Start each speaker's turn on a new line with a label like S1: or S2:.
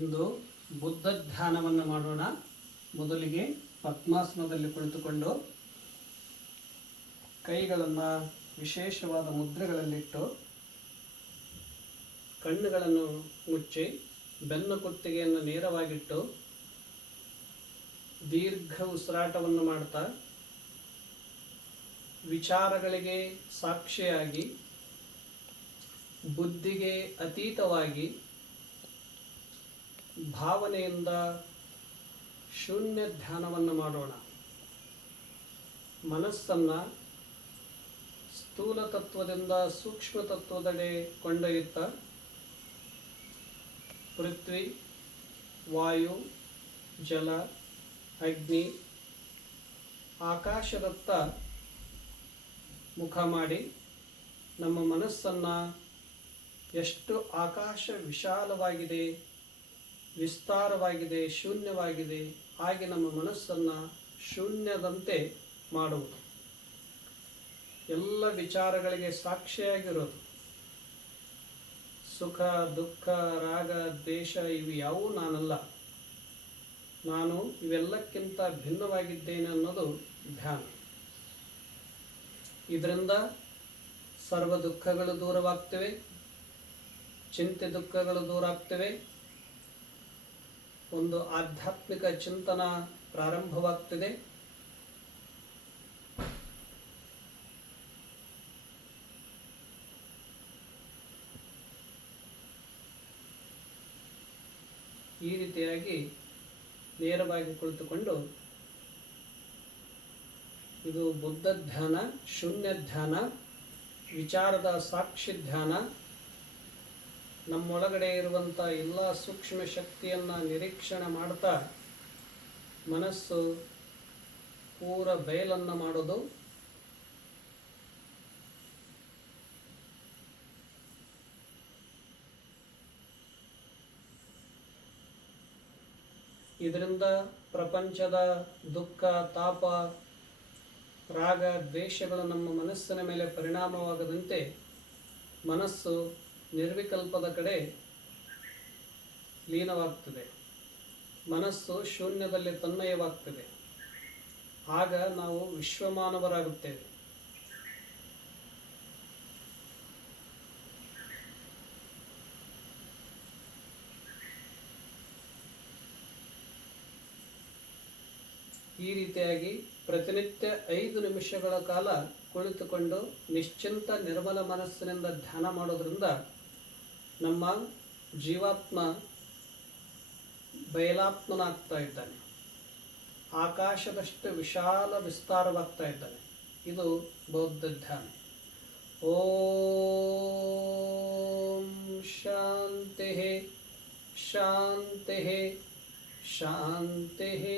S1: ಇಂದು ಬುದ್ಧ ಧ್ಯಾನವನ್ನು ಮಾಡೋಣ. ಮೊದಲಿಗೆ ಪದ್ಮಾಸನದಲ್ಲಿ ಕುಳಿತುಕೊಂಡು ಕೈಗಳನ್ನು ವಿಶೇಷವಾದ ಮುದ್ರೆಗಳಲ್ಲಿಟ್ಟು ಕಣ್ಣುಗಳನ್ನು ಮುಚ್ಚಿ, ಬೆನ್ನು ಕುತ್ತಿಗೆಯನ್ನು ನೇರವಾಗಿಟ್ಟು ದೀರ್ಘ ಉಸಿರಾಟವನ್ನು ಮಾಡ್ತಾ ವಿಚಾರಗಳಿಗೆ ಸಾಕ್ಷಿಯಾಗಿ, ಬುದ್ಧಿಗೆ ಅತೀತವಾಗಿ ಭಾವನೆಯಿಂದ ಶೂನ್ಯ ಧ್ಯಾನವನ್ನು ಮಾಡೋಣ. ಮನಸ್ಸನ್ನು ಸ್ಥೂಲ ತತ್ವದಿಂದ ಸೂಕ್ಷ್ಮ ತತ್ವದೆಡೆ ಕೊಂಡೊಯ್ಯುತ್ತಾ ಪೃಥ್ವಿ, ವಾಯು, ಜಲ, ಅಗ್ನಿ, ಆಕಾಶದತ್ತ ಮುಖ ಮಾಡಿ ನಮ್ಮ ಮನಸ್ಸನ್ನು ಎಷ್ಟು ಆಕಾಶ ವಿಶಾಲವಾಗಿದೆ ವಿಸ್ತಾರವಾಗಿದೆ, ಶೂನ್ಯವಾಗಿದೆ. ಹಾಗೆ ನಮ್ಮ ಮನಸ್ಸನ್ನು ಶೂನ್ಯದಂತೆ ಮಾಡುವುದು. ಎಲ್ಲ ವಿಚಾರಗಳಿಗೆ ಸಾಕ್ಷಿಯಾಗಿರೋದು. ಸುಖ, ದುಃಖ, ರಾಗ, ದ್ವೇಷ ಇವು ಯಾವೂ ನಾನಲ್ಲ. ನಾನು ಇವೆಲ್ಲಕ್ಕಿಂತ ಭಿನ್ನವಾಗಿದ್ದೇನೆ ಅನ್ನೋದು ಧ್ಯಾನ. ಇದರಿಂದ ಸರ್ವ ದುಃಖಗಳು ದೂರವಾಗ್ತವೆ, ಚಿಂತೆ ದುಃಖಗಳು ದೂರ ಆಗ್ತವೆ ಒಂದು ಆಧ್ಯಾತ್ಮಿಕ ಚಿಂತನ ಪ್ರಾರಂಭವಾಗ್ತಿದೆ. ಈ ರೀತಿಯಾಗಿ ನೇರವಾಗಿ ಕುಳಿತುಕೊಂಡು ಇದು ಬುದ್ಧ ಧ್ಯಾನ, ಶೂನ್ಯ ಧ್ಯಾನ, ವಿಚಾರದ ಸಾಕ್ಷಿ ಧ್ಯಾನ ನಮ್ಮೊಳಗಡೆ ಇರುವಂಥ ಎಲ್ಲ ಸೂಕ್ಷ್ಮ ಶಕ್ತಿಯನ್ನು ನಿರೀಕ್ಷಣೆ ಮಾಡ್ತಾ ಮನಸ್ಸು ಪೂರ ಬಯಲನ್ನು ಮಾಡೋದು ಇದರಿಂದ ಪ್ರಪಂಚದ ದುಃಖ, ತಾಪ, ರಾಗ, ದ್ವೇಷಗಳು ನಮ್ಮ ಮನಸ್ಸಿನ ಮೇಲೆ ಪರಿಣಾಮವಾಗದಂತೆ ಮನಸ್ಸು ನಿರ್ವಿಕಲ್ಪದ ಕಡೆ ಲೀನವಾಗ್ತದೆ. ಮನಸ್ಸು ಶೂನ್ಯದಲ್ಲಿ ತನ್ಮಯವಾಗ್ತದೆ. ಆಗ ನಾವು ವಿಶ್ವಮಾನವರಾಗುತ್ತೇವೆ. ಈ ರೀತಿಯಾಗಿ ಪ್ರತಿನಿತ್ಯ ಐದು ನಿಮಿಷಗಳ ಕಾಲ ಕುಳಿತುಕೊಂಡು ನಿಶ್ಚಿಂತ ನಿರ್ಮಲ ಮನಸ್ಸಿನಿಂದ ಧ್ಯಾನ ಮಾಡೋದ್ರಿಂದ ನಮ್ಮ ಜೀವಾತ್ಮ ಬಯಲಾತ್ಮನಾಗ್ತಾ ಇದ್ದಾನೆ. ಆಕಾಶದಷ್ಟು ವಿಶಾಲ ವಿಸ್ತಾರವಾಗ್ತಾ ಇದ್ದಾನೆ. ಇದು ಬೌದ್ಧ ಧ್ಯಾನ. ಓಂ ಶಾಂತಿ ಶಾಂತಿ ಶಾಂತಿ.